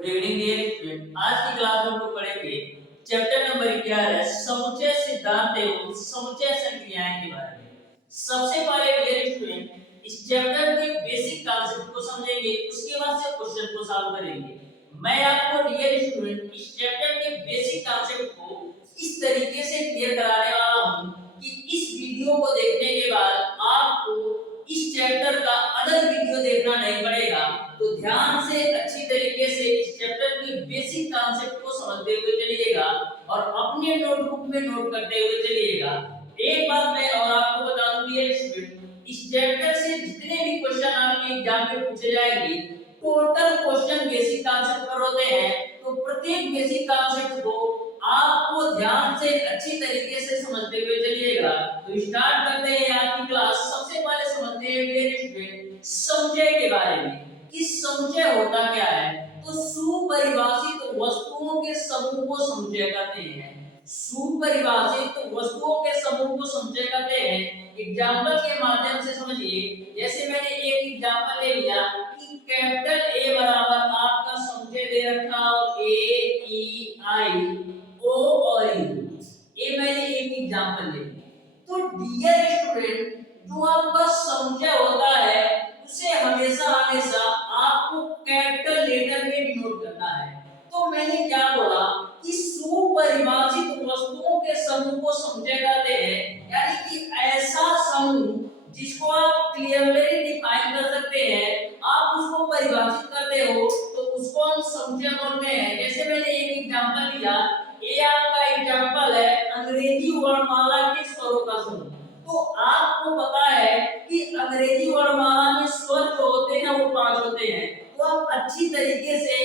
Good evening dear student. आज की class में हम लोग पढ़ेंगे चैप्टर नंबर 11 समुच्चय सिद्धांत एवं समुच्चय संक्रियाएं के बारे में। सबसे पहले डियर स्टूडेंट इस चैप्टर के बेसिक कॉन्सेप्ट को समझेंगे, उसके बाद से क्वेश्चन को सॉल्व करेंगे। मैं आपको डियर स्टूडेंट इस चैप्टर के बेसिक कॉन्सेप्ट को इस तरीके से क्लियर कराने वाला हूं कि इस वीडियो को देखने के बाद आपको इस चैप्टर का अदर वीडियो देखना नहीं पड़ेगा। तो ध्यान से अच्छी तरीके से इस चैप्टर के बेसिक कॉन्सेप्ट को समझते हुए चलिएगा और अपने नोटबुक में नोट करते हुए चलिएगा। एक बात मैं और आपको बता दूं डियर स्टूडेंट, इस चैप्टर से जितने भी क्वेश्चन आपके एग्जाम में पूछे जाएंगे, टोटल क्वेश्चन बेसिक कॉन्सेप्ट पर होते हैं। तो प्रत्येक बेसिक कॉन्सेप्ट को आपको ध्यान से अच्छी तरीके से समझते हुए चलिएगा। तो स्टार्ट करते हैं आज की क्लास। सबसे पहले समझते हैं डियर स्टूडेंट समुच्चय के बारे में कि समुच्चय होता क्या है। तो सुपरिभाषित वस्तुओं के समूह को समुच्चय कहते हैं। सुपरिभाषित वस्तुओं के समूह को समुच्चय कहते हैं। एग्जांपल के माध्यम से समझिए। जैसे मैंने एक एग्जांपल ले लिया कि कैपिटल ए बराबर आपका समुच्चय दे रखा हो ए ई आई ओ और यू। ये मैंने एक एग्जांपल ले लिया। तो डियर स्टूडेंट जो आपका समुच्चय होता है उसे हमेशा हमेशा आपको कैपिटल लेटर में डिनोट करना है। तो मैंने क्या बोला कि सुपरिभाषित वस्तुओं के समूह को समुच्चय कहते हैं, यानी कि ऐसा समूह जिसको आप क्लियरली डिफाइन कर सकते हैं, आप उसको परिभाषित करते हो तो उसको हम समुच्चय बोलते हैं। जैसे मैंने एक एग्जांपल लिया, ये आपका एग्जांपल है अंग्रेजी वर्णमाला के स्वरों का समूह। तो आपको पता है कि अंग्रेजी वर्णमाला में स्वर जो होते हैं वो 5 होते हैं। तो आप अच्छी तरीके से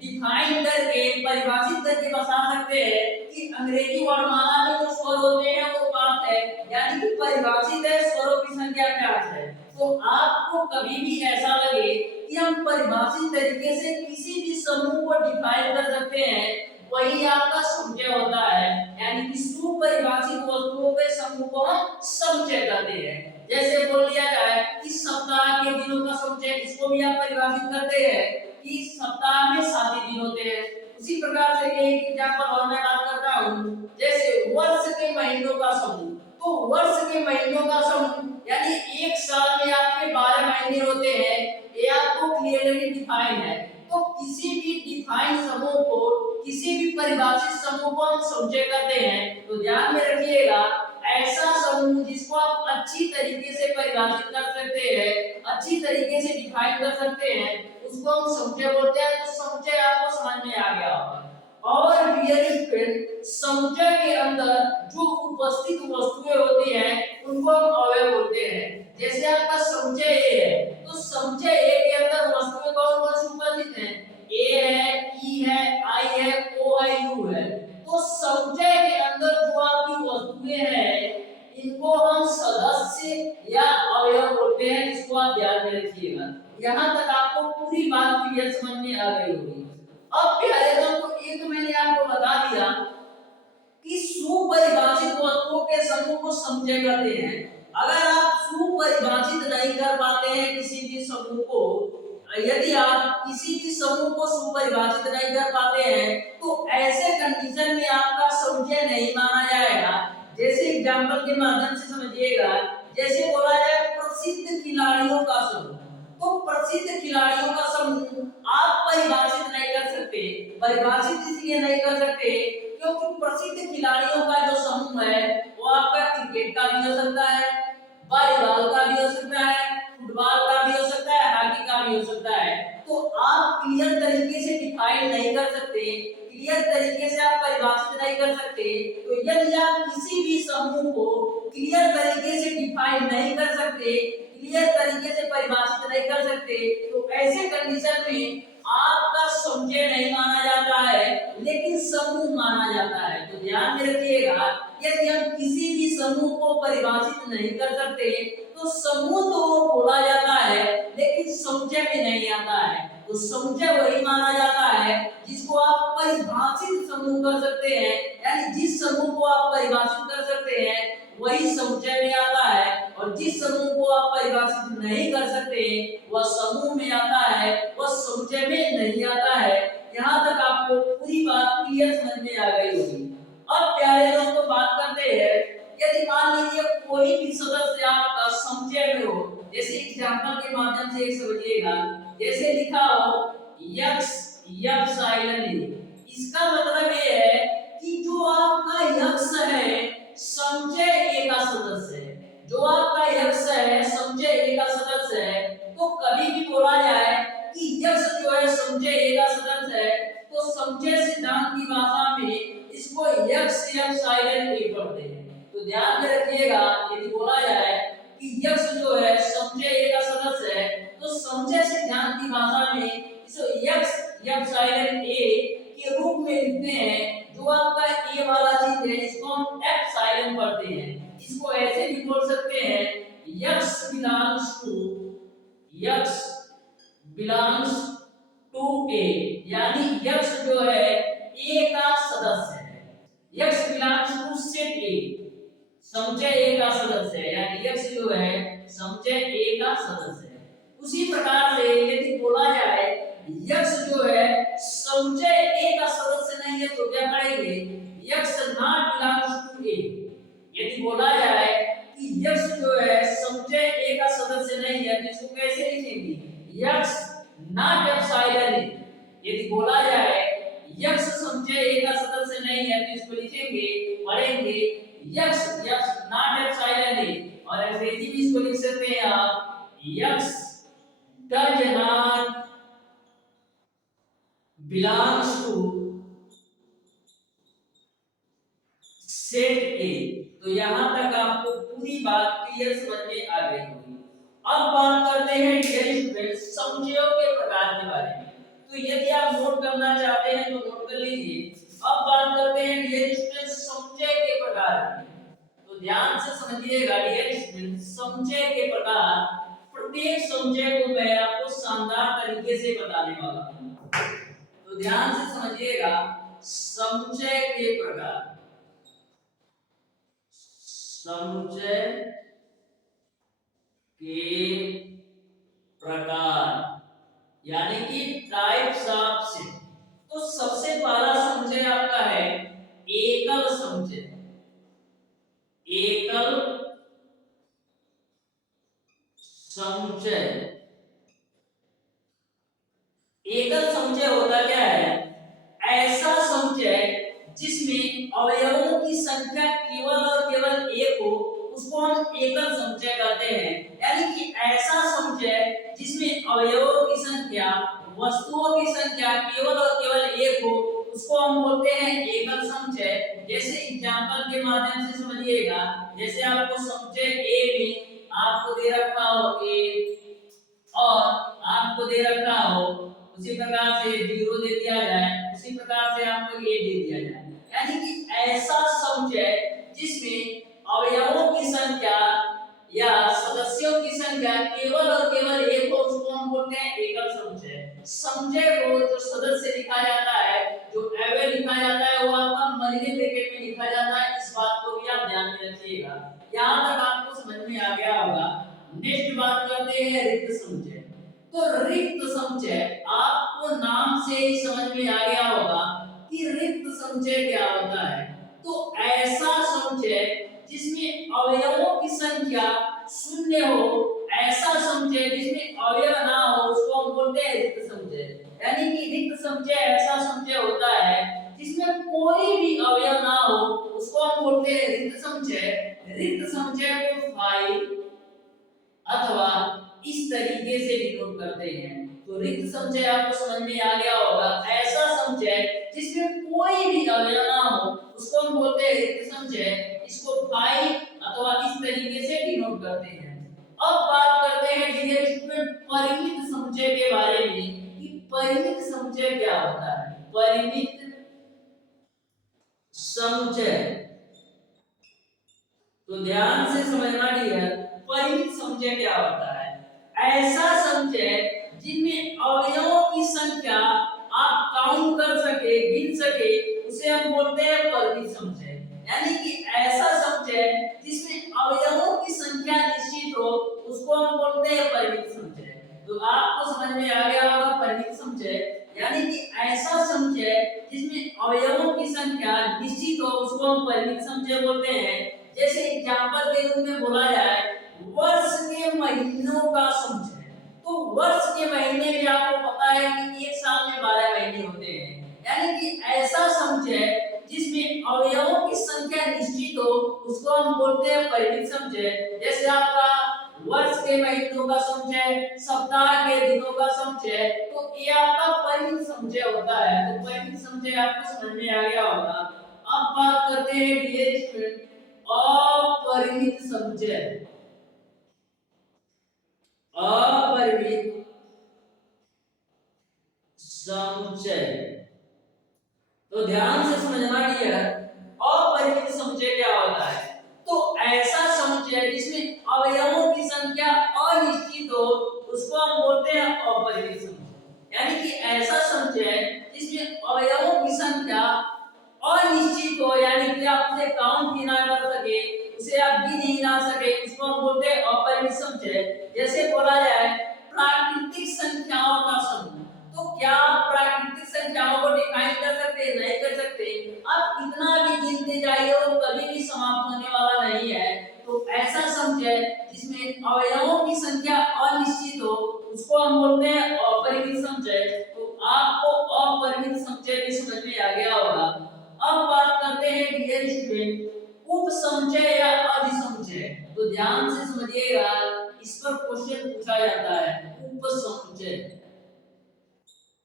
डिफाइन करके परिभाषित करके बता सकते हैं कि अंग्रेजी वर्णमाला में जो स्वर होते हैं वो 5 है, यानी कि परिभाषित है स्वरों की संख्या 5 है। तो आपको कभी भी ऐसा लगे कि हम परिभाषित तरीके से किसी भी समूह को डिफाइन कर सकते हैं, वही आपका समुच्चय होता है। यानी कि सुपरिभाषित वस्तुओं के समूह को हम समुच्चय कहते हैं। जैसे बोल दिया जाए कि सप्ताह के दिनों का समुच्चय, इसको भी आप परिभाषित करते हैं कि सप्ताह में 7 दिन होते हैं। उसी प्रकार से एक एग्जांपल और मैं बात करता हूं, जैसे वर्ष के महीनों का समूह। तो वर्ष के महीनों का समूह यानी एक साल में आपके 12 महीने होते हैं, ये आपको क्लियरली डिफाइन है। तो किसी भी डिफाइन समूह को, किसी भी परिभाषित समूह को हम समुच्चय कहते हैं। तो ध्यान में रखिएगा, ऐसा समूह जिसको आप अच्छी तरीके से परिभाषित कर सकते हैं, अच्छी तरीके से डिफाइन कर सकते हैं, उसको हम समुच्चय बोलते हैं। तो समुच्चय आपको समझ में आ गया होगा। और डियर स्टूडेंट समुच्चय के अंदर जो उपस्थित वस्तुएं होती हैं उनको हम अवयव बोलते हैं। जैसे आपका समुच्चय ए है, तो समुच्चय ए के अंदर वस्तुएं कौन-कौन सी उपस्थित हैं? ए है, ई है, आई है, ओ है, यू है। तो समुच्चय के अंदर जो आपकी वस्तुएं हैं इनको हम सदस्य या अवयव बोलते हैं। इसको आप ध्यान में रखिएगा। यहाँ तक आपको पूरी बात क्लियर समझ में आ गई होगी। अब प्यारे दोस्तों, एक मैंने आपको बता दिया कि सुपरिभाषित वस्तुओं के समूह को समुच्चय कहते हैं। अगर आप सुपरिभाषित नहीं कर पाते हैं किसी भी समूह को, यदि आप किसी भी समूह को सुपरिभाषित नहीं कर पाते हैं तो ऐसे कंडीशन में आपका समुच्चय नहीं माना जाएगा। जैसे एग्जांपल के माध्यम से समझिएगा। जैसे बोला जाए प्रसिद्ध खिलाड़ियों का समूह, तो प्रसिद्ध खिलाड़ियों का समूह आप परिभाषित नहीं कर सकते। परिभाषित इसलिए नहीं कर सकते क्योंकि प्रसिद्ध खिलाड़ियों का जो समूह है वो आपका क्रिकेट का भी हो सकता है, वॉलीबॉल का भी हो सकता है, फुटबॉल का भी हो सकता है, हॉकी का भी हो सकता है। तो आप क्लियर तरीके से डिफाइन नहीं कर सकते, क्लियर तरीके से आप परिभाषित नहीं कर सकते। तो यदि आप किसी भी समूह को क्लियर तरीके से डिफाइन नहीं कर सकते, क्लियर तरीके से परिभाषित नहीं कर सकते, तो ऐसे कंडीशन में आपका समुच्चय नहीं माना जाता है लेकिन समूह माना जाता है। तो ध्यान में रखिएगा, यदि हम किसी भी समूह को परिभाषित नहीं कर सकते तो समूह तो बोला जाता है लेकिन समुच्चय में नहीं आता है। तो समुच्चय वही माना जाता है जिसको आप परिभाषित समूह कर सकते हैं, यानी जिस समूह को आप परिभाषित कर सकते हैं वही समुच्चय में आता है, और जिस समूह को आप परिभाषित नहीं कर सकते वह समूह में आता है, वह समुच्चय में नहीं आता है। यहाँ साइलेंट ए। इसका मतलब ये है कि जो आपका यक्ष है समझे ए का सदस्य है, जो आपका यक्ष है समझे ए का सदस्य है, तो कभी भी बोला जाए कि यक्ष जो है समझे ए का सदस्य है तो समझे सिद्धांत की भाषा में इसको यक्ष या साइलेंट ए पढ़ते हैं। तो ध्यान में रखिएगा, यदि बोला जाए कि यक्ष जो है समझे ए का सदस्य है तो समझे सिद्धांत की भाषा में इसको यक्ष या साइलेंट ए के रूप में लिखते हैं। जो आपका ए वाला चीज है इसको हम एफ साइलेंट पढ़ते हैं। इसको ऐसे भी बोल सकते हैं यक्ष बिलोंग्स टू ए, यानी यक्ष जो है ए का सदस्य है। यक्ष बिलोंग्स टू सेट ए, समझे ए का सदस्य है, यानी यक्ष जो है समझे ए का सदस्य है। उसी प्रकार से यदि बोला जाए यक्ष जो है समझे ए का सदस्य नहीं है तो क्या करेंगे, यक्ष नॉट बिलोंग्स टू ए। यदि बोला जाए कि यक्ष जो है समझे ए का सदस्य नहीं है तो इसको कैसे लिखेंगे, यक्ष नॉट एप्सिलॉन। यदि बोला जाए यक्ष समझे ए का सदस्य नहीं है तो इसको लिखेंगे, पढ़ेंगे यक्ष नॉट एप्सिलॉन। और अंग्रेजी में इसको लिख सकते हैं आप यक्ष does not belongs to set ए। तो यहां तक आपको पूरी बात क्लियर समझ में आ गई होगी। अब बात करते हैं डियर स्टूडेंट्स समझियों के प्रकार के बारे में। तो यदि आप नोट करना चाहते हैं तो नोट कर लीजिए। अब बात करते हैं डियर स्टूडेंट्स समझे के प्रकार। तो ध्यान से समझिएगा डियर स्टूडेंट्स, समझे के प्रकार, प्रत्येक समझे को मैं आपको शानदार तरीके से बताने वाला हूं। तो ध्यान से समझिएगा समझे के प्रकार। समझे के प्रकार यानी कि टाइप्स ऑफ सिंह। तो सबसे पहला समझे आपका है एकल समझे। एकल समझे, एकल समझे होता क्या है, ऐसा समझे जिसमें अवयवों की संख्या केवल और केवल एक हो उसको हम एकल समझे कहते हैं। यानी कि ऐसा समझे जिसमें अवयवों की संख्या, वस्तुओं की संख्या केवल और केवल एक हो उसको हम बोलते हैं एकल समझे। जैसे एग्जांपल के माध्यम से समझिएगा, जैसे आपको समझे ए में आपको दे रखा हो ए और आपको दे रखा हो उसी प्रकार से 0 दे दिया जाए, उसी प्रकार से आपको ये दे दिया जाए। यानी कि ऐसा समझे जिसमें अवयवों की संख्या या सदस्यों की संख्या केवल और केवल एक हो उसको हम बोलते हैं एकल समझे। समझे को जो सदस्य लिखा जाता है, जो अवयव लिखा जाता है वो आपका महीने ब्रैकेट में लिखा जाता है। इस बात को भी आप ध्यान में रखिएगा। यहां तक आपको समझ में आ गया होगा। नेक्स्ट बात करते हैं रिक्त समझे। तो रिक्त समझे आपको नाम से ही समझ में आ गया होगा कि रिक्त समझे क्या होता है। तो ऐसा समझे जिसमें अवयवों की संख्या शून्य हो, ऐसा समझे जिसमें अवयव ना हो उसको हम बोलते हैं रिक्त समझे। यानी कि रिक्त समझे ऐसा समझे होता है जिसमें कोई भी अवयव ना हो उसको हम बोलते हैं रिक्त समझे। रिक्त समझे को फाइल अथवा इस तरीके से डिनोट करते हैं। तो रिक्त समझे आपको समझ में आ गया होगा। ऐसा समझे जिसमें कोई भी अवयव ना हो उसको हम बोलते हैं रिक्त समझे। इसको फाइल अथवा इस तरीके से डिनोट करते हैं। अब बात करते हैं डियर स्टूडेंट परिमित समझे के बारे में कि परिमित समझे क्या होता है। परिमित समझे तो ध्यान से समझना डियर, परिमित समझे क्या होता है। ऐसा समझे जिनमें अवयवों की संख्या आप काउंट कर सके, गिन सके, उसे हम बोलते हैं परिमित समझे। यानी कि ऐसा समझे जिसमें अवयवों की संख्या निश्चित हो उसको हम बोलते हैं परिमित समझे। तो आपको समझ में आ गया होगा परिमित समझे यानी कि ऐसा समझे जिसमें अवयवों की संख्या निश्चित हो उसको हम परिमित समझे बोलते हैं। जैसे एग्जांपल के रूप में बोला जाए वर्ष के महीनों का समझे। तो वर्ष के महीने भी आपको पता है कि एक साल में 12 महीने होते हैं। यानी कि ऐसा समुच्चय जिसमें अवयवों की संख्या निश्चित हो उसको हम बोलते हैं परिमित समुच्चय। जैसे आपका वर्ष के महीनों का समुच्चय, सप्ताह के दिनों का समुच्चय, तो ये आपका परिमित समुच्चय होता है। तो परिमित समुच्चय आपको समझ में आ गया होगा। अब बात करते हैं डियर स्टूडेंट अपरिमित समुच्चय। अपरिमित समुच्चय, तो ध्यान से समझना डियर अपरिमित समुच्चय क्या होता है। तो ऐसा समुच्चय जिसमें अवयवों की संख्या अनिश्चित हो उसको हम बोलते हैं अपरिमित समुच्चय। यानी कि ऐसा समुच्चय जिसमें अवयवों की संख्या अनिश्चित हो, यानी कि आप उसे काउंट ही ना कर सके, उसे आप गिन ही ना सके, उसको हम बोलते हैं अपरिमित समुच्चय। जैसे बोला जाए प्राकृतिक संख्याओं का समूह, तो क्या आप प्राकृतिक संख्याओं को डिफाइन कर सकते हैं? नहीं कर सकते। आप कितना भी गिनते जाइए वो कभी भी समाप्त होने वाला नहीं है। तो ऐसा समुच्चय जिसमें अवयवों की संख्या अनिश्चित हो उसको हम बोलते हैं अपरिमित समुच्चय। तो आपको अपरिमित समुच्चय भी समझ में आ गया होगा। अब बात करते हैं डियर स्टूडेंट उपसमुच्चय या अधिसमुच्चय। तो ध्यान से समझिएगा, इस पर क्वेश्चन पूछा जाता है। उपसमुच्चय,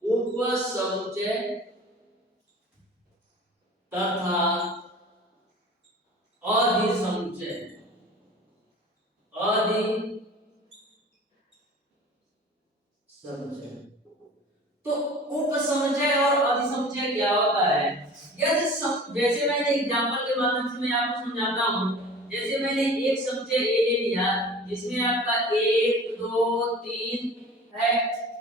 उपसमुच्चय तथा अधिसमुच्चय। अधिसमुच्चय, तो उपसमुच्चय और अधिसमुच्चय क्या होता है? यदि जैसे मैंने एग्जांपल के माध्यम से मैं आपको समझाता हूं। जैसे मैंने एक समुच्चय ए ले लिया जिसमें आपका 1 2 3 है।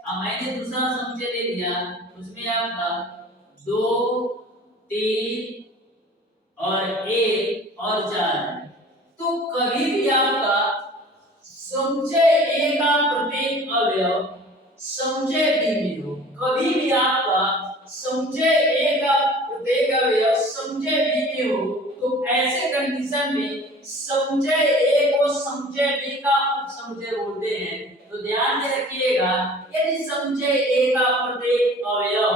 अब मैंने दूसरा समुच्चय ले लिया उसमें आपका 2 3 और 1 और 4 है। तो कभी भी आपका समुच्चय ए का प्रत्येक अवयव समुच्चय बी में हो, कभी भी आपका समुच्चय ए का प्रत्येक अवयव समुच्चय बी में हो, तो ऐसे कंडीशन में समुच्चय ए को समुच्चय बी का उपसमुच्चय बोलते हैं। तो ध्यान में रखिएगा, यदि समुच्चय ए का प्रत्येक अवयव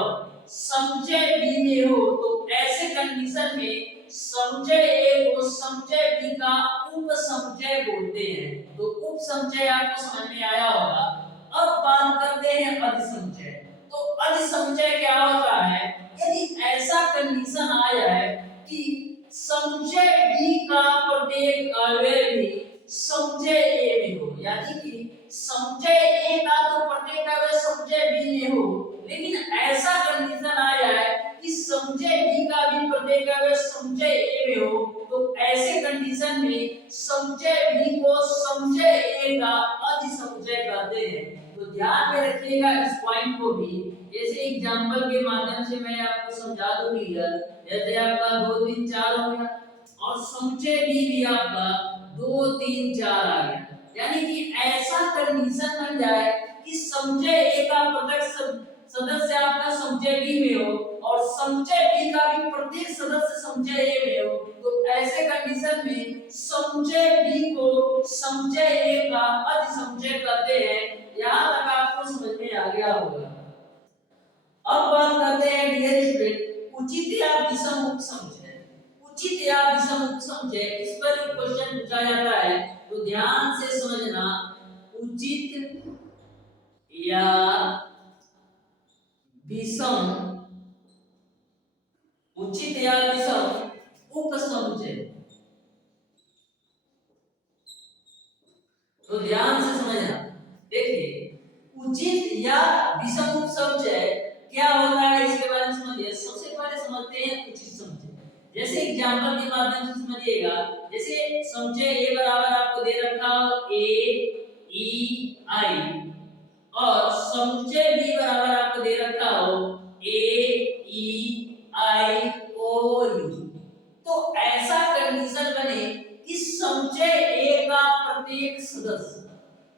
समुच्चय बी में हो तो ऐसे कंडीशन में समुच्चय ए को समुच्चय बी का उपसमुच्चय बोलते हैं। तो उपसमुच्चय आपको समझ में आया होगा। अब बात करते हैं अधिसमुच्चय। तो अधिसमुच्चय क्या होता है? यदि ऐसा कंडीशन आ जाए कि समुच्चय बी का प्रत्येक अवयव भी समुच्चय ए में हो, यानी कि समुच्चय ए का तो प्रत्येक अवयव समुच्चय बी में हो, लेकिन ऐसा कंडीशन आ जाए कि समुच्चय बी का भी प्रत्येक अवयव समुच्चय ए में हो, तो ऐसे कंडीशन में समुच्चय बी को समुच्चय ए का अधिसमुच्चय कहते हैं। तो ध्यान में रखिएगा इस पॉइंट को भी। जैसे एग्जांपल के माध्यम से मैं आपको समझा दूंगा। जैसे आपका 2 3 4 हो गया और समुच्चय भी आपका 2 3 4 आ गया, यानी कि ऐसा कंडीशन बन जाए कि समुच्चय ए का प्रत्येक सदस्य आपका समुच्चय बी में हो और समुच्चय बी का भी प्रत्येक सदस्य समुच्चय ए में हो, तो ऐसे कंडीशन में समुच्चय बी को समुच्चय ए का अधिसमुच्चय कहते हैं। यहां तक आपको समझ में आ गया होगा। अब बात करते हैं डियर स्टूडेंट उचित या विषम उपसमुच्चय। उचित या विषम उपसमुच्चय, इस पर क्वेश्चन पूछा जाता है। तो ध्यान से समझना, उचित या विषम, उचित या विषम उपसमुच्चय। तो ध्यान से समझना, देखिए उचित या विषम उपसमुच्चय क्या होता है इसके बारे में समझिए। सबसे पहले समझते हैं उचित समुच्चय। जैसे एग्जांपल के माध्यम से समझिएगा। जैसे समुच्चय ए बराबर आपको दे रखा हो ए ई आई और समुच्चय बी बराबर आपको दे रखा हो ए ई आई ओ यू। तो ऐसा कंडीशन बने कि समुच्चय ए का प्रत्येक सदस्य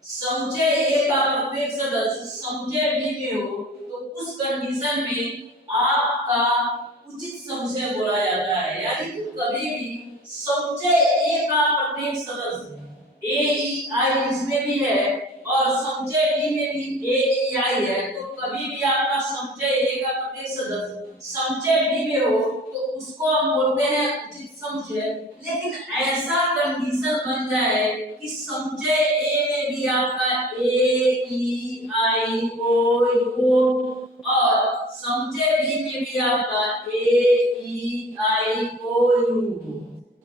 समुच्चय ए का प्रत्येक सदस्य समुच्चय बी में हो, तो उस कंडीशन में आपका उचित समुच्चय बोला जाता है। यानी कि कभी भी समुच्चय ए का प्रत्येक सदस्य ए ई आई इसमें भी है और समुच्चय बी में भी ए ई आई है, तो कभी भी आपका समुच्चय ए का प्रत्येक सदस्य समुच्चय बी में हो तो उसको हम बोलते हैं उचित समुच्चय। लेकिन ऐसा कंडीशन बन जाए कि समुच्चय ए में भी आपका ए ई आई ओ यू और समुच्चय बी में भी आपका ए ई आई ओ यू,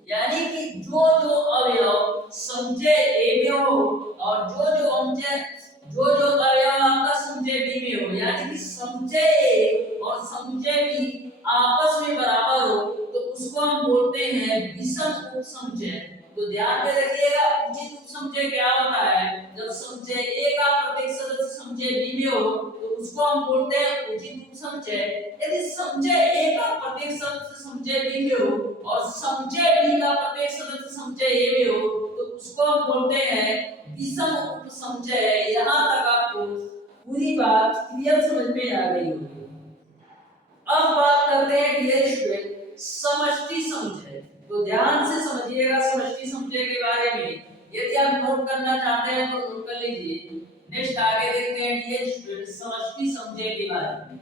यानी कि जो जो अवयव समुच्चय ए में हो और जो जो अवयव आपका समुच्चय बी में हो, यानी कि समुच्चय ए और समुच्चय बी आपस में बराबर हो तो उसको हम बोलते हैं विषम उपसमुच्चय। तो ध्यान में रखिएगा उचित उपसमुच्चय क्या होता है, जब समुच्चय ए का प्रत्येक सदस्य समुच्चय बी में हो तो उसको हम बोलते हैं उचित उपसमुच्चय। यदि समुच्चय ए का प्रत्येक सदस्य समुच्चय बी में हो और समुच्चय बी का प्रत्येक सदस्य समुच्चय ए में हो तो उसको हम बोलते हैं विषम उपसमुच्चय। यहाँ तक आपको पूरी बात क्लियर समझ में आ गई होगी। अब बात करते हैं डियर स्टूडेंट समष्टि समुच्चय। तो ध्यान से समझिएगा समष्टि समुच्चय के बारे में, यदि आप नोट करना चाहते हैं तो नोट कर लीजिए। नेक्स्ट आगे देखते हैं डियर स्टूडेंट समष्टि समुच्चय के बारे में।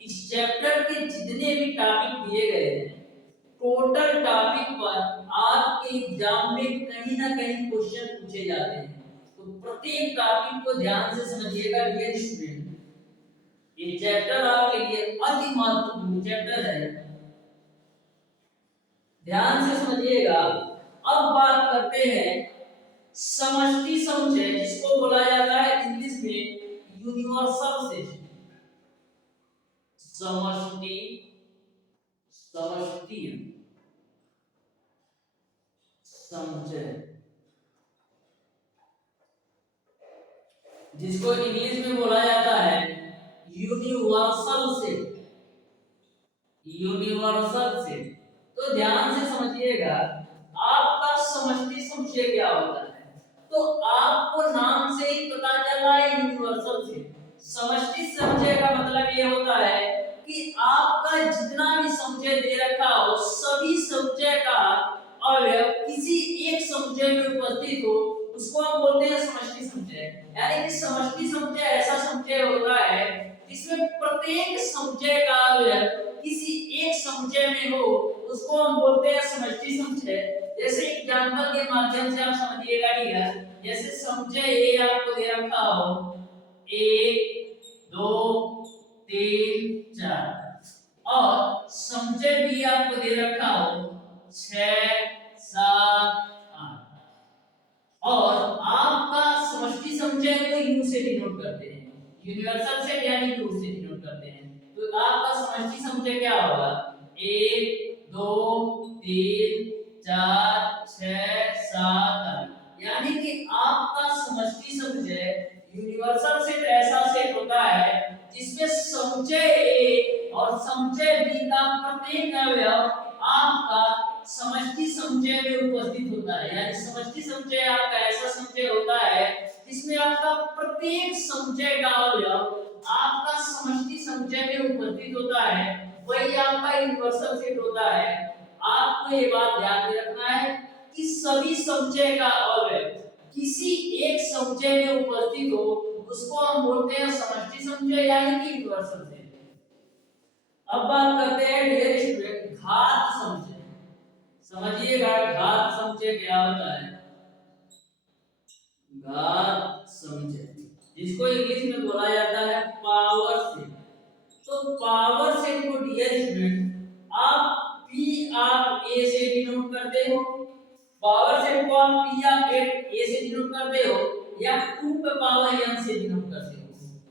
इस चैप्टर के जितने भी टॉपिक दिए गए हैं टोटल टॉपिक पर आपके एग्जाम में कहीं ना कहीं क्वेश्चन पूछे जाते हैं, तो प्रत्येक टॉपिक को ध्यान से समझिएगा डियर स्टूडेंट। ये चैप्टर आपके लिए अति महत्वपूर्ण चैप्टर है, ध्यान से समझिएगा। अब बात करते हैं समष्टि समुच्चय, जिसको बोला जाता है इंग्लिश में यूनिवर्सल सिस्टम। समष्टि समुच्चय, जिसको इंग्लिश में बोला जाता है यूनिवर्सल सेट। तो ध्यान से समझिएगा आपका समष्टि समुच्चय क्या होता है। तो आपको नाम से ही पता चल रहा है यूनिवर्सल सेट। समष्टि समुच्चय का मतलब ये होता है कि आपका जितना भी समुच्चय दे रखा हो सभी समुच्चय का अवयव किसी एक समुच्चय में उपस्थित हो उसको हम बोलते हैं समष्टि समुच्चय। यानी कि समष्टि समुच्चय ऐसा समुच्चय होता है जिसमें प्रत्येक समुच्चय का अवयव किसी एक समुच्चय में हो उसको हम बोलते हैं समष्टि समुच्चय। जैसे एग्जांपल के माध्यम से आप समझिएगा डियर, जैसे समुच्चय ए आपको दे रखा हो 1 2 3 4 और समुच्चय बी आपको दे रखा हो 6 7 8 और आपका समष्टि समुच्चय को यू से डिनोट करते हैं, यूनिवर्सल सेट यानी यू से डिनोट करते हैं। तो आपका समष्टि समुच्चय क्या होगा 1 2 3 4 6 7 8, यानी कि आपका समष्टि समुच्चय यूनिवर्सल सेट ऐसा सेट होता है जिसमें समुच्चय ए और समुच्चय बी का प्रत्येक अवयव आपका समष्टि समुच्चय में उपस्थित होता है। यानी समष्टि समुच्चय आपका ऐसा समुच्चय होता है जिसमें आपका प्रत्येक समुच्चय का अवयव आपका समष्टि समुच्चय में उपस्थित होता है, वही आपका यूनिवर्सल सेट होता है। आपको ये बात ध्यान में रखना है कि सभी समुच्चय का अवयव किसी एक समुच्चय में उपस्थित हो उसको हम बोलते हैं समष्टि समुच्चय यानी कि यूनिवर्सल सेट। अब बात करते हैं डियर स्टूडेंट घात समुच्चय। समझिएगा घात समुच्चय क्या होता है। घात समुच्चय जिसको इंग्लिश में बोला जाता है पावर सेट। तो पावर सेट को डियर स्टूडेंट आप ए से डिनोट करते हो, पावर सेट को आप ए से डिनोट करते हो या 2 पे पावर n से डिनोट करते हो।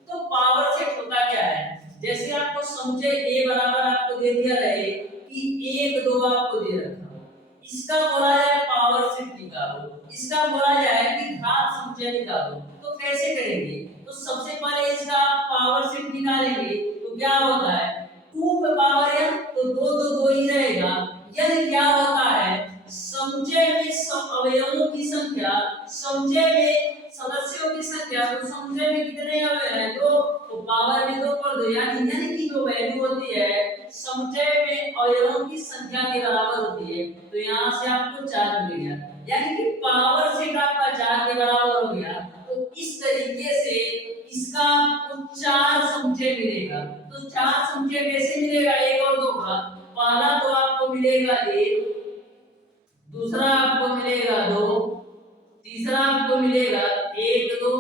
तो पावर सेट होता क्या है, जैसे आपको समुच्चय ए बराबर आपको दे दिया रहे कि 1 2 आपको दे रखा हो, इसका बोला जाए पावर सेट निकालो, इसका बोला जाए कि घात समुच्चय निकालो। तो कैसे करेंगे, तो सबसे पहले इसका पावर सेट निकालेंगे तो क्या होता है 2 पे पावर n, तो 2 2 2 ही रहेगा। यानी क्या होता है समुच्चय में अवयवों की संख्या, समुच्चय में सदस्यों की संख्या, तो समुच्चय में कितने अवयव हैं 2, तो पावर में 2 कर दो, यानी कि जो वैल्यू होती है समुच्चय में अवयवों की संख्या के बराबर होती है। तो यहाँ से आपको 4 मिल गया, यानी कि पावर सेट आपका 4 के बराबर हो गया। तो इस तरीके से इसका आपको 4 समुच्चय मिलेगा। तो 4 समुच्चय कैसे मिलेगा, एक और दूसरा आपको मिलेगा 2, तीसरा आपको मिलेगा 1 2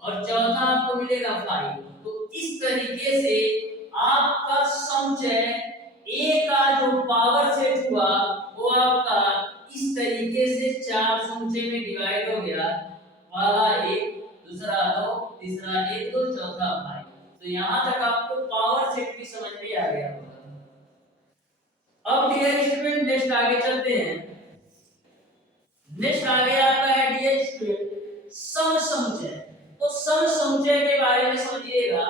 और चौथा आपको मिलेगा 5। तो इस तरीके से आपका समुच्चय ए का जो पावर सेट हुआ वो आपका इस तरीके से 4 समुच्चय में डिवाइड हो गया। पहला 1, दूसरा 2, तीसरा 1 2, चौथा 5। तो यहाँ तक आपको पावर सेट भी समझ में आ गया होगा। अब डियर स्टूडेंट नेक्स्ट आगे चलते हैं। नेक्स्ट आगे आपका है डियर स्टूडेंट सम समुच्चय। तो सम समुच्चय के बारे में समझिएगा,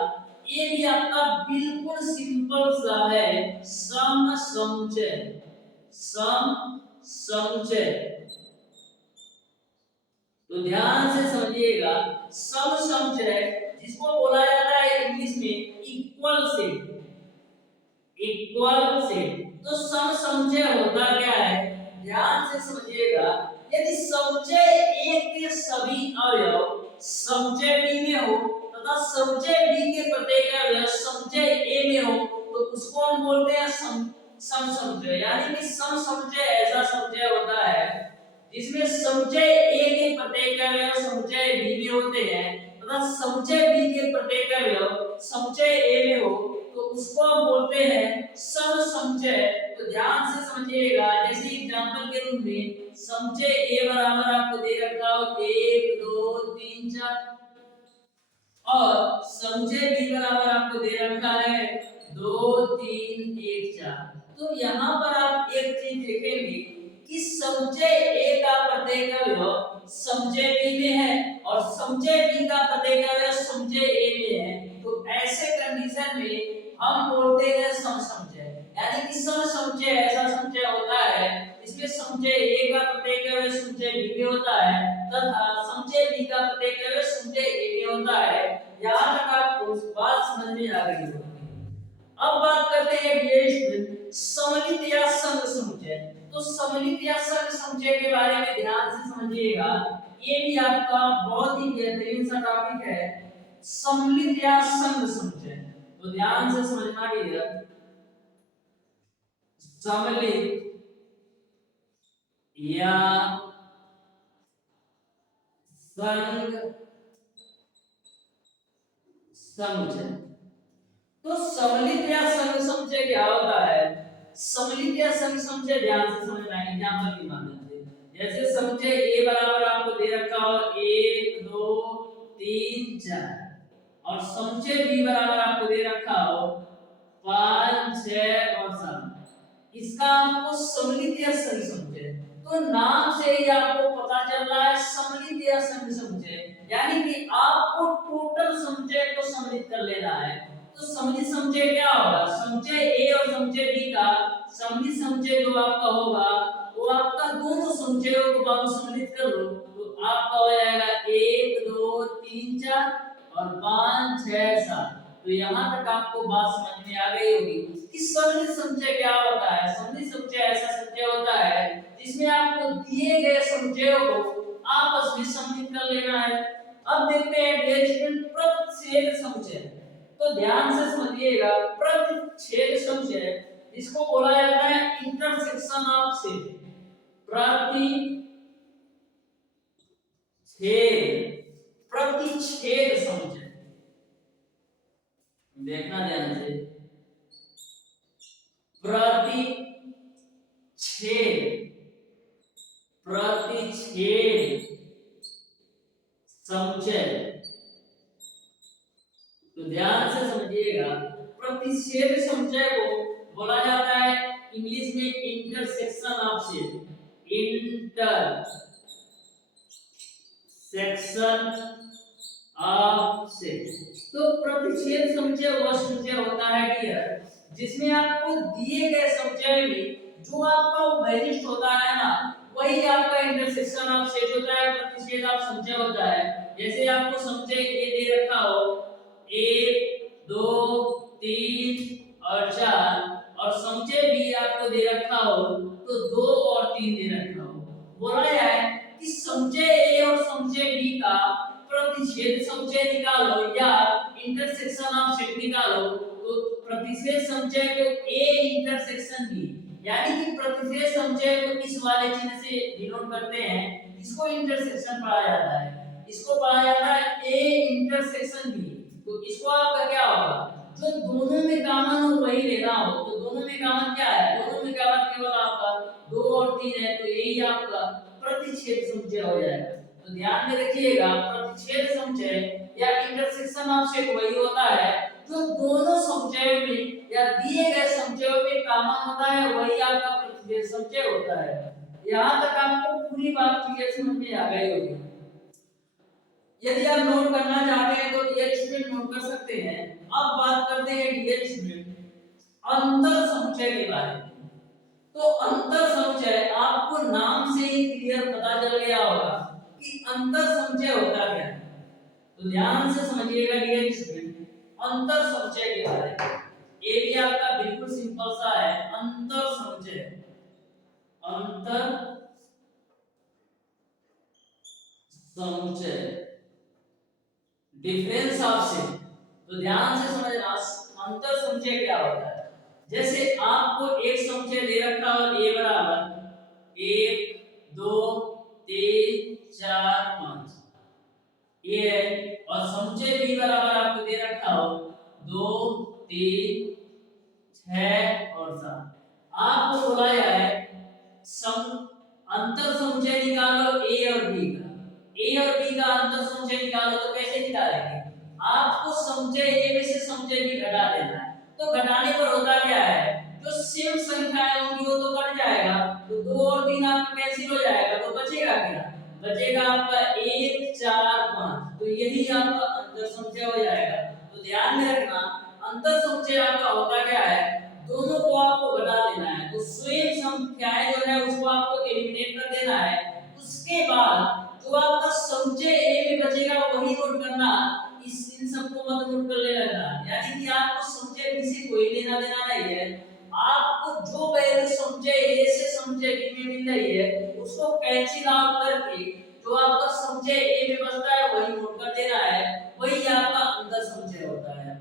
ये भी आपका बिल्कुल सिंपल सा है। सम समुच्चय, सम समुच्चय, तो ध्यान से समझिएगा। सम समुच्चय जिसको बोला जाता है इंग्लिश में इक्वल सेट, इक्वल सेट। तो सम समुच्चय होता क्या है, ध्यान से समझिएगा। यदि समुच्चय ए के सभी अवयव समुच्चय बी में हो तथा समुच्चय बी के प्रत्येक अवयव समुच्चय ए में हो तो उसको हम बोलते हैं सम समुच्चय। यानी कि सम समुच्चय ऐसा समुच्चय होता है जिसमें समुच्चय ए के प्रत्येक अवयव समुच्चय बी में होते हैं तथा समुच्चय बी के प्रत्येक अवयव समुच्चय ए में हो तो उसको हम बोलते हैं सम समुच्चय। तो ध्यान से समझिएगा। जैसे एग्जांपल के रूप में समुच्चय ए बराबर आपको दे रखा हो 1 2 3 4 और समुच्चय बी बराबर आपको दे रखा है 2 3 1 4। तो यहाँ पर आप एक चीज देखेंगे कि समुच्चय ए का प्रत्येक अवयव समुच्चय बी में है और समुच्चय बी का प्रत्येक अवयव समुच्चय ए में है। तो ऐसे कंडीशन में हम बोलते हैं सम समुच्चय। यानी कि सम समुच्चय ऐसा समुच्चय होता है इसमें समुच्चय ए का प्रत्येक अवयव समुच्चय बी में होता है तथा समुच्चय बी का प्रत्येक अवयव समुच्चय ए में होता है। यहाँ तक आपको बात समझ में आ गई होगी। अब बात करते हैं डियर सम्मिलित या संघ समुच्चय। तो सम्मिलित या संघ समुच्चय के बारे में ध्यान से समझिएगा। ये भी आपका बहुत ही बेहतरीन सा टॉपिक है, सम्मिलित या संघ समुच्चय। तो ध्यान से समझना डियर, सम्मिलित या संघ समुच्चय। तो सम्मिलित या संघ समुच्चय क्या होता है? सम्मिलित या संघ समुच्चय ध्यान से समझना है एग्जांपल के माध्यम से। जैसे समुच्चय ए बराबर आपको दे रखा हो 1 2 3 4 और समुच्चय बी बराबर आपको दे रखा हो 5 6 और 7। इसका आपको सम्मिलित या संघ समुच्चय, तो नाम से ही आपको पता चल रहा है सम्मिलित या संघ समुच्चय। यानी कि आपको टोटल समुच्चय को सम्मिलित कर लेना है। तो सम्मिलित समुच्चय क्या होगा? समुच्चय ए और समुच्चय बी का सम्मिलित समुच्चय जो आपका होगा वो आपका दोनों समुच्चयों को बाबू सम्मिलित कर लो तो आपका हो जाएगा 1 2 3 4 और 5 6 7। तो यहाँ तक आपको बात समझ में आ गई होगी कि सम्मिलित समुच्चय क्या होता है। सम्मिलित समुच्चय ऐसा समुच्चय होता है जिसमें आपको दिए गए समुच्चयों को आपस में सम्मिलित कर लेना है। अब देखते हैं प्रतिच्छेद समुच्चय। तो ध्यान से समझिएगा, प्रतिच्छेद समुच्चय जिसको बोला जाता है इंटरसेक्शन ऑफ सेट। प्रतिच्छेद समुच्चय देखना ध्यान से। प्रतिच्छेद समुच्चय, तो ध्यान से समझिएगा। प्रतिच्छेद समुच्चय को बोला जाता है इंग्लिश में intersection of set. Intersection of set. तो प्रतिच्छेद समुच्चय वह समुच्चय होता है डियर जिसमें आपको दिए गए समुच्चय में जो आपका वैलिड होता है ना वही आपका इंटरसेक्शन ऑफ सेट होता है, प्रतिच्छेद ऑफ समुच्चय होता है। जैसे आपको समुच्चय ए दे रखा हो 1 2 3 और 4 और समुच्चय बी आपको दे रखा हो तो 2 और 3 दे रखा हो। बोला है कि समुच्चय ए और समुच्चय बी का प्रतिच्छेद समुच्चय निकालो या इंटरसेक्शन ऑफ सेट निकालो। तो प्रतिच्छेद समुच्चय को ए इंटरसेक्शन बी यानी कि प्रतिच्छेद समुच्चय को इस वाले चिन्ह से डिनोट करते हैं, इसको इंटरसेक्शन पढ़ा जाता है, इसको पढ़ा जाता है ए इंटरसेक्शन बी। तो इसको आपका क्या होगा, जो दोनों में कॉमन हो वही लेना हो। तो दोनों में कॉमन क्या है, दोनों में कॉमन केवल आपका 2 और 3 है, तो यही आपका प्रतिच्छेद समुच्चय हो जाएगा। तो ध्यान में रखिएगा, प्रतिच्छेद समुच्चय या इंटरसेक्शन ऑफ सेट वही होता है जो दोनों समुच्चयों में या दिए गए समुच्चयों में कॉमन होता है, वही आपका प्रतिच्छेद समुच्चय होता है। यहां तक आपको पूरी बात क्लियर समझ में आ गई होगी। यदि आप नोट करना चाहते हैं तो डियर स्टूडेंट नोट कर सकते हैं। अब बात करते हैं डियर स्टूडेंट अंतर समुच्चय के बारे में। तो अंतर समुच्चय आपको नाम से ही क्लियर पता चल गया होगा कि अंतर समुच्चय होता क्या है। तो ध्यान से समझिएगा डियर स्टूडेंट अंतर समुच्चय के बारे में। ये भी आपका बिल्कुल सिंपल सा है, अंतर समुच्चय। अंतर समुच्चय डिफरेंस ऑफ सेट। तो ध्यान से समझना अंतर समुच्चय क्या होता है। जैसे आपको एक समुच्चय दे रखा हो a बराबर 1 2 3 4 5 ये है, और समुच्चय b बराबर आपको दे रखा हो 2 3 6 और 7। आपको बोला है अंतर समुच्चय निकालो a और b का। a और b का अंतर समुच्चय निकालो तो कैसे निकालेंगे, आपको समुच्चय a में से समुच्चय b घटा देना है। तो घटाने पर होता क्या है, जो सेम संख्याएं होंगी वो तो कट जाएगा, तो 2 और 3 आपका कैंसिल हो जाएगा, तो बचेगा क्या, बचेगा आपका 1 4 5। तो यही आपका अंतर समुच्चय हो जाएगा। तो ध्यान में रखना अंतर समुच्चय आपका होता क्या है, दोनों को आपको घटा देना है। तो स्वयं संख्याएं जो है उसको आपको एलिमिनेट कर देना है। उसके बाद जो आपका समुच्चय ए में बचेगा वही नोट करना, इन सबको मत नोट कर लेना। यानी कि आपको समुच्चय बी से कोई लेना देना नहीं है। आपको जो वैल्यू समुच्चय ए से समुच्चय बी में मिल रही है उसको कैंसिल आउट करके जो आपका समुच्चय ए में बचता है वही नोट कर देना है, वही आपका अंतर समुच्चय होता है।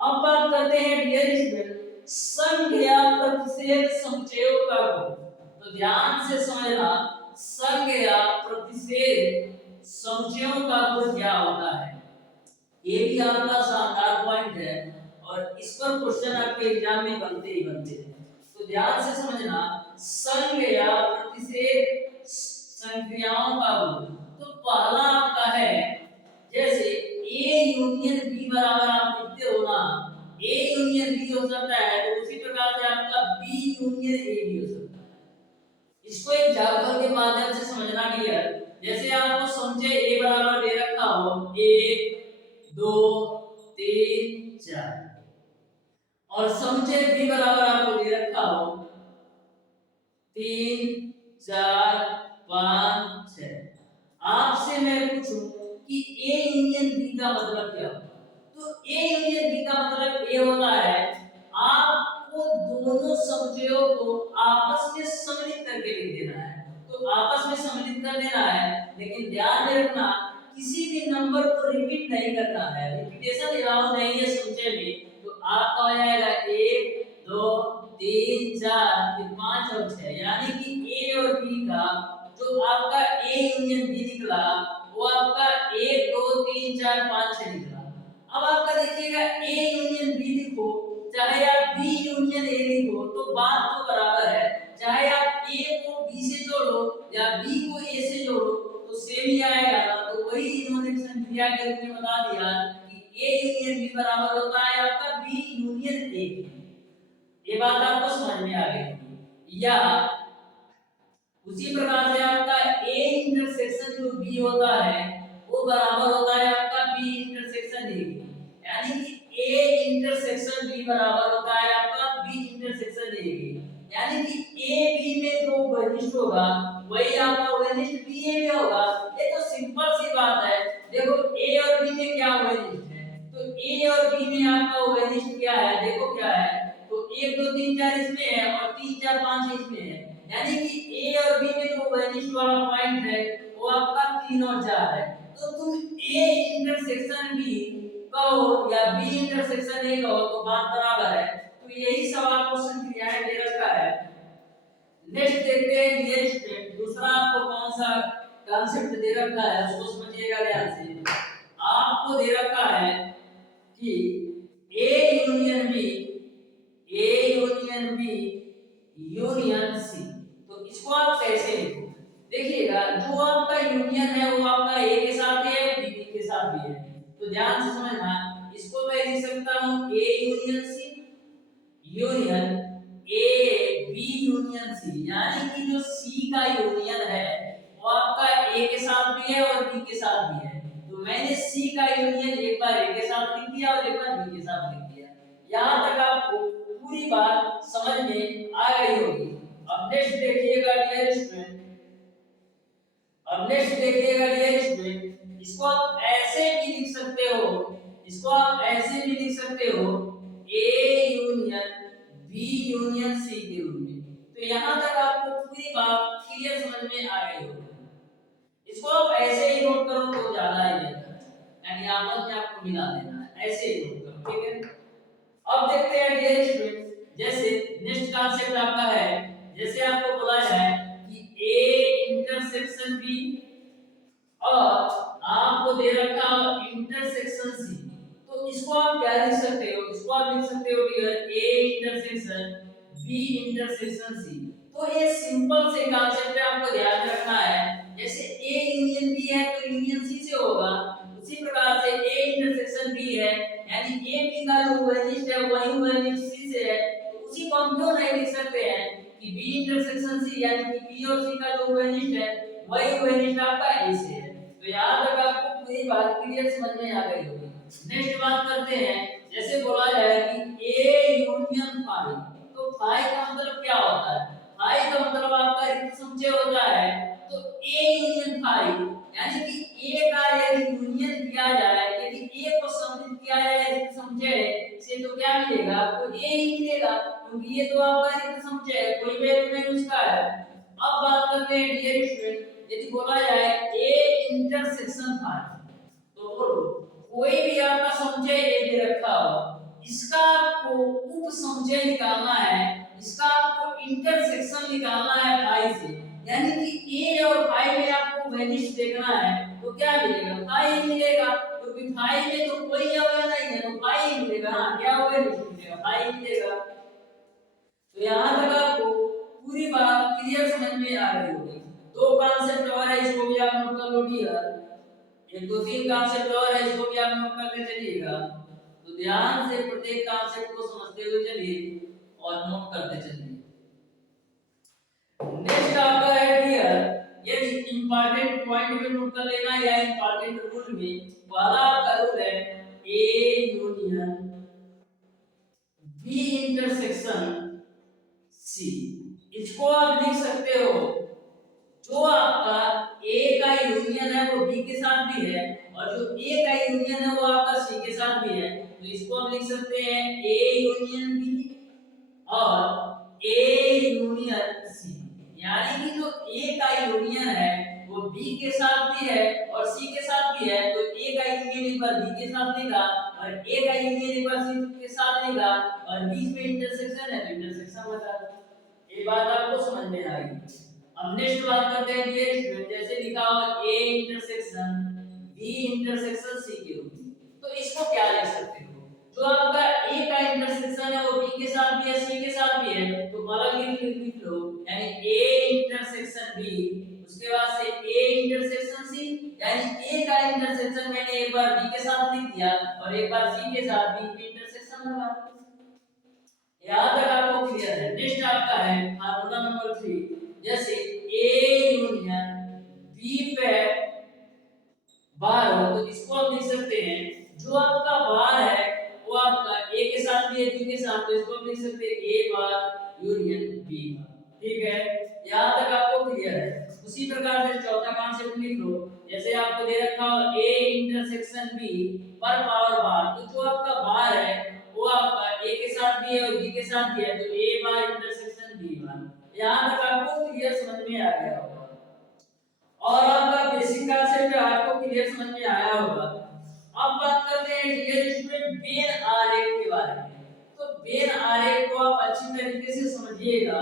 अब बात करते हैं डियर स्टूडेंट संघ या प्रतिच्छेद समुच्चयों का गुण। तो ध्यान से समझना संघ या प्रतिच्छेद समुच्चयों का गुण क्या होता है। ये भी आपका शानदार पॉइंट है और इस पर क्वेश्चन आपके एग्जाम में बनते ही बनते हैं। तो ध्यान से समझना संघ या प्रतिच्छेद संक्रियाओं का गुण। तो पहला आपका है जैसे A यूनियन B बराबर आप लिखते हो ना, A यूनियन B हो सकता है, तो उसी प्रकार से आपका B यूनियन A भी हो सकता है। इसको एक एग्जांपल के माध्यम से समझना क्लियर। जैसे आपको समुच्चय A बराबर दे रखा हो 1 2 3 4 और समुच्चय B बराबर आपको दे रखा हो 3 4 5 6। आपसे मैं पूछूं कि A यूनियन B का मतलब क्या होता है, तो A यूनियन B का मतलब ये होता है आपको दोनों समुच्चयों को आपस में सम्मिलित करके लिख देना है। तो आपस में सम्मिलित कर देना है, लेकिन ध्यान में रखना किसी भी नंबर को रिपीट नहीं करना है, रिपीटेशन अलाउ नहीं है समुच्चय में। तो आपका हो जाएगा 1 2 3 4 फिर 5 और 6, यानी कि A और B का जो आपका A यूनियन B निकला वो आपका 1 2 3 4 5 6 निकला। अब आपका देखिएगा A यूनियन B लिखो चाहे आप B यूनियन A लिखो तो बात तो बराबर है। चाहे आप A को B से जोड़ो या B को A से जोड़ो तो सेम ही आएगा। तो वही इन्होंने संख्या के रूप में बता दिया कि A यूनियन B बराबर होता है आपका B यूनियन A। ये बात आपको समझ में आ गई। या उसी प्रकार से आपका A इंटरसेक्शन जो B होता है वो बराबर होता है आपका B इंटरसेक्शन A के। यानी कि A इंटरसेक्शन B बराबर होता है आपका B इंटरसेक्शन A के। यानी कि A B में जो वैनिष्ट होगा वही आपका वैनिष्ट B A में होगा। ये तो सिंपल सी बात है। देखो A और B में क्या वैनिष्ट है, तो A और B में आपका वैनिष्ट क्या है, देखो क्या है, तो 1 2 3 4 इसमें है और 3 4 5 इसमें है। यानी कि A और B में जो वैनिष्ट वाला पॉइंट है वो आपका 3 और 4 है। तो तुम A इंटरसेक्शन B कहो या B इंटरसेक्शन A कहो तो बात बराबर है। तो यही सवाल क्वेश्चन क्रियाएं दे रखा है नेक्स्ट देखते हैं डियर स्टूडेंट, दूसरा आपको कौन सा कॉन्सेप्ट दे रखा है उसको समझिएगा ध्यान से। आपको दे रखा है कि A union B, A union B union C. तो इसको आप कैसे लिखो? देखिएगा, जो आपका यूनियन है वो आपका ए के साथ है, बी के साथ भी है। तो ध्यान से समझना, इसको मैं लिख सकता हूं A union C union A B union C, यानी कि जो सी का यूनियन है वो आपका ए के साथ भी है और बी के साथ भी है। तो मैंने सी का यूनियन एक बार ए के साथ लिख दिया और एक बार बी के साथ लिख दिया। यहां तक आपको पूरी बात समझ में आ गई होगी। अब नेक्स्ट देखिएगा डियर स्टूडेंट, अब नेक्स्ट देखिएगा डियर स्टूडेंट, इसको आप ऐसे भी लिख सकते हो, इसको आप ऐसे भी लिख सकते हो A union B union C के रूप में। तो यहां तक आपको पूरी बात क्लियर समझ में आ गई होगी। इसको आप ऐसे ही नोट करो तो ज्यादा ही बेहतर है, यानी आपस में आपको मिला देना है, ऐसे ही नोट करो, ठीक है। अब देखते हैं डियर स्टूडेंट, जैसे नेक्स्ट कॉन्सेप्ट आपका है, जैसे आपको बोला जाए कि ए इंटरसेक्शन बी और आपको दे रखा इंटरसेक्शन सी। तो इसको आप क्या लिख सकते हो? इसको आप लिख सकते हो dear A intersection B intersection C. तो ये सिंपल से कॉन्सेप्ट है, आपको ध्यान रखना है। जैसे ए यूनियन बी है तो यूनियन सी से होगा, उसी प्रकार से ए इंटरसेक्शन बी है, यानी ए बी का जो वेनिस्ट है वही वेनिस्ट सी से है। तो उसी को हम क्यों नहीं लिख सकते हैं कि बी इंटरसेक्शन सी, यानी कि बी और सी का जो वेनिस्ट है वही वेनिस्ट आपका ए से है। तो यहाँ तक आपको पूरी बात क्लियर समझ में आ गई होगी। नेक्स्ट बात करते हैं, जैसे बोला जाए कि ए यूनियन फाई। तो फाई का मतलब क्या होता है? फाई का मतलब आपका रिक्त समुच्चय होता है। तो ए यूनियन फाई, यानी कि ए का यदि यूनियन किया जाए, यदि ए को सम्मिलित किया जाए रिक्त समुच्चय से, तो क्या मिलेगा आपको? ए ही मिलेगा, क्योंकि ये तो आपका रिक्त समुच्चय है, कोई वैल्यू नहीं उसका है। अब बात करते हैं डियर स्टूडेंट, यदि बोला जाए ए इंटरसेक्शन फाई, तो बोलो कोई भी आपका समुच्चय ए दे रखा हो, इसका आपको उप समुच्चय निकालना है, इसका आपको इंटरसेक्शन निकालना है फाई से, यानी कि ए और फाई में आपको वेनिस्ट देखना है। तो क्या मिलेगा? फाई मिलेगा, क्योंकि फाई में तो कोई अवयव नहीं है, तो फाई मिलेगा। हाँ, क्या वेनिस्ट मिलेगा? फाई मिलेगा। तो यहाँ तक आपको पूरी बात क्लियर समझ में आ रही होगी। दो कॉन्सेप्ट और है, इसको भी आप नोट कर लो डियर। एक दो तीन कॉन्सेप्ट और है, इसको भी आप नोट करते चलिएगा। तो ध्यान से प्रत्येक कॉन्सेप्ट को समझते हुए चलिए और नोट करते चलिए। नेक्स्ट आपका है डियर, यदि इंपॉर्टेंट पॉइंट में नोट कर लेना या इंपॉर्टेंट रूल में, पहला आपका रूल है A union B intersection C. इसको आप लिख सकते हो, जो आपका ए का यूनियन है वो बी के साथ भी है और जो ए का यूनियन है वो आपका सी के साथ भी है। तो इसको हम लिख सकते हैं ए यूनियन बी और ए यूनियन सी, यानी कि जो ए का यूनियन है वो बी के साथ भी है और सी के साथ भी है। तो ए का यूनियन एक बार बी के साथ लिखा और ए का यूनियन एक बार सी के साथ लिखा और बीच में इंटरसेक्शन है तो इंटरसेक्शन बता। ये बात आपको समझ में आई। अब नेक्स्ट बात करते हैं डियर स्टूडेंट, जैसे लिखा हो A intersection B intersection C के रूप में, तो इसको क्या लिख सकते हो? जो आपका ए का इंटरसेक्शन है वो बी के साथ भी है सी के साथ भी है, तो अलग लिख लो, यानी ए इंटरसेक्शन बी, उसके बाद से ए इंटरसेक्शन सी, यानी ए का इंटरसेक्शन मैंने एक बार बी के साथ लिख दिया और एक बार सी के साथ, बी के इंटरसेक्शन होगा। यहां तक आपको क्लियर है। नेक्स्ट आपका है फार्मूला नंबर 3, जैसे ए यूनियन बी पे बार हो तो इसको हम लिख सकते हैं, जो आपका बार है वो आपका ए के साथ भी है बी के साथ, तो इसको हम लिख सकते हैं ए बार यूनियन बी बार। ठीक है, यहां तक आपको क्लियर है। उसी प्रकार से चौथा कॉन्सेप्ट लिख लो, जैसे आपको दे रखा हो ए इंटरसेक्शन बी पर पावर बार, तो जो आपका बार है वो आपका ए के साथ भी है और बी के साथ भी है, तो ए बार इंटरसेक्शन बी बार। यहां तक आपको क्लियर समझ में आ गया होगा और आपका बेसिक कॉन्सेप्ट आपको क्लियर समझ में आया होगा। अब बात करते हैं डियर स्टूडेंट वेन आरेख के बारे में। तो वेन आरेख को आप अच्छी तरीके से समझिएगा।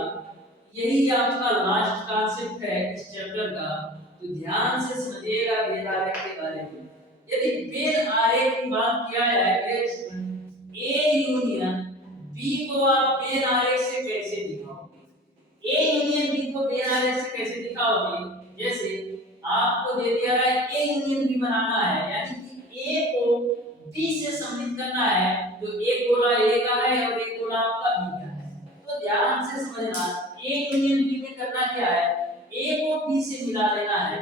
यही आपका लास्ट कॉन्सेप्ट है इस चैप्टर का। तो ध्यान से समझिएगा वेन आरेख के बारे में। यदि वेन आरेख की बात किया जाए ए यूनियन बी को आप वेन आरेख से कैसे दिखाओगे? ए यूनियन बी को वेन आरेख से कैसे दिखाओगे? जैसे आपको दे दिया है ए यूनियन बी बनाना है, यानी कि ए को बी से सम्मिलित करना है, तो एक गोला ए का है और एक गोला आपका बी का है। तो ध्यान से समझना, ए यूनियन बी में करना क्या है, ए को बी से मिला देना है।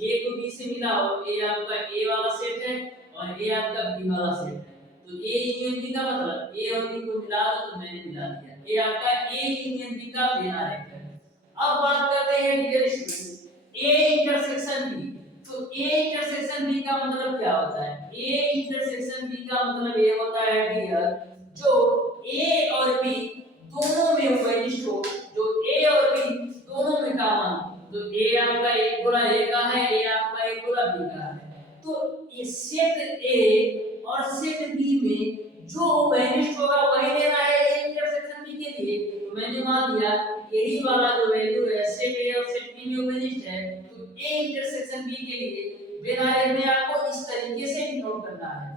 ए को बी से मिलाओ, ए आपका ए वाला सेट है और ए आपका बी वाला सेट है। तो ए यूनियन बी का मतलब ए और बी को मिला दो, तो मैंने मिला दिया, ये आपका ए यूनियन बी का वेन आरेख है। अब बात करते हैं dear student A intersection B. तो ए इंटरसेक्शन बी का मतलब क्या होता है? ए इंटरसेक्शन बी का मतलब ये होता है डियर, जो ए और बी दोनों में वैनिष्ठ हो, जो ए और बी दोनों में कॉमन। तो ए आपका एक गोला ए का है, ए आपका एक गोला बी का है। तो इस सेट ए और सेट बी में जो वैनिष्ठ होगा वही लेना है ए इंटरसेक्शन बी के लिए। तो मैंने मान लिया यही वाला जो वैल्यू है सेट ए और सेट बी में वैनिष्ठ है, तो ए इंटरसेक्शन बी के लिए वेन आरेख में आपको इस तरीके से डिनोट करना है।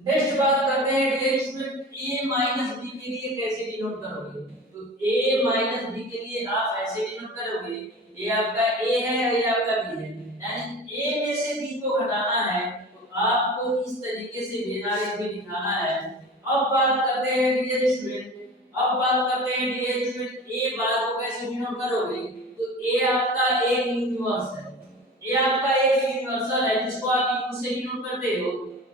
नेक्स्ट बात करते हैं डियर स्टूडेंट ए माइनस बी के लिए कैसे डिनोट करोगे? तो ए माइनस बी के लिए आप ऐसे डिनोट करोगे, ये आपका ए है और ये आपका बी है, यानी ए में से बी को घटाना है, तो आपको इस तरीके से वेन आरेख में दिखाना है। अब बात करते हैं डियर स्टूडेंट, अब बात करते हैं डियर स्टूडेंट ए बार को कैसे डिनोट करोगे? तो ए आपका एक यूनिवर्स है, ये आपका एक यूनिवर्सल है जिसको आप यू से डिनोट करते हो,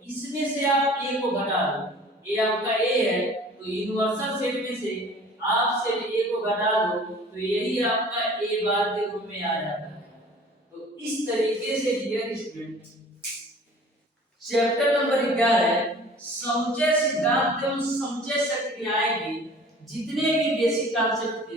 इसमें से आप ए को घटा दो, ये आपका ए है, तो यूनिवर्सल सेट में से आप सेट ए को घटा दो, तो यही आपका ए बार के रूप में आ जाता है। तो इस तरीके से डियर स्टूडेंट चैप्टर नंबर 11 समुच्चय सिद्धांत एवं समुच्चय संक्रियाएं के जितने भी बेसिक कॉन्सेप्ट थे,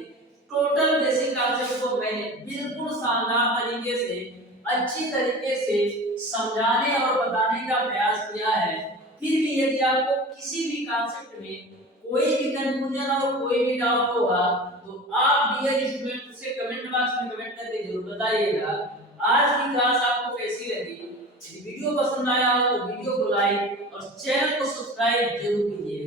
टोटल बेसिक कॉन्सेप्ट को मैंने बिल्कुल शानदार तरीके से, अच्छी तरीके से समझाने और बताने का प्रयास किया है। फिर भी यदि आपको किसी भी कॉन्सेप्ट में कोई भी कंफ्यूजन और कोई भी डाउट होगा, तो आप डियर स्टूडेंट उसे कमेंट बॉक्स में कमेंट करके जरूर बताइएगा। आज की क्लास आपको कैसी लगी? यदि वीडियो पसंद आया हो तो वीडियो को लाइक और चैनल को सब्सक्राइब जरूर कीजिए।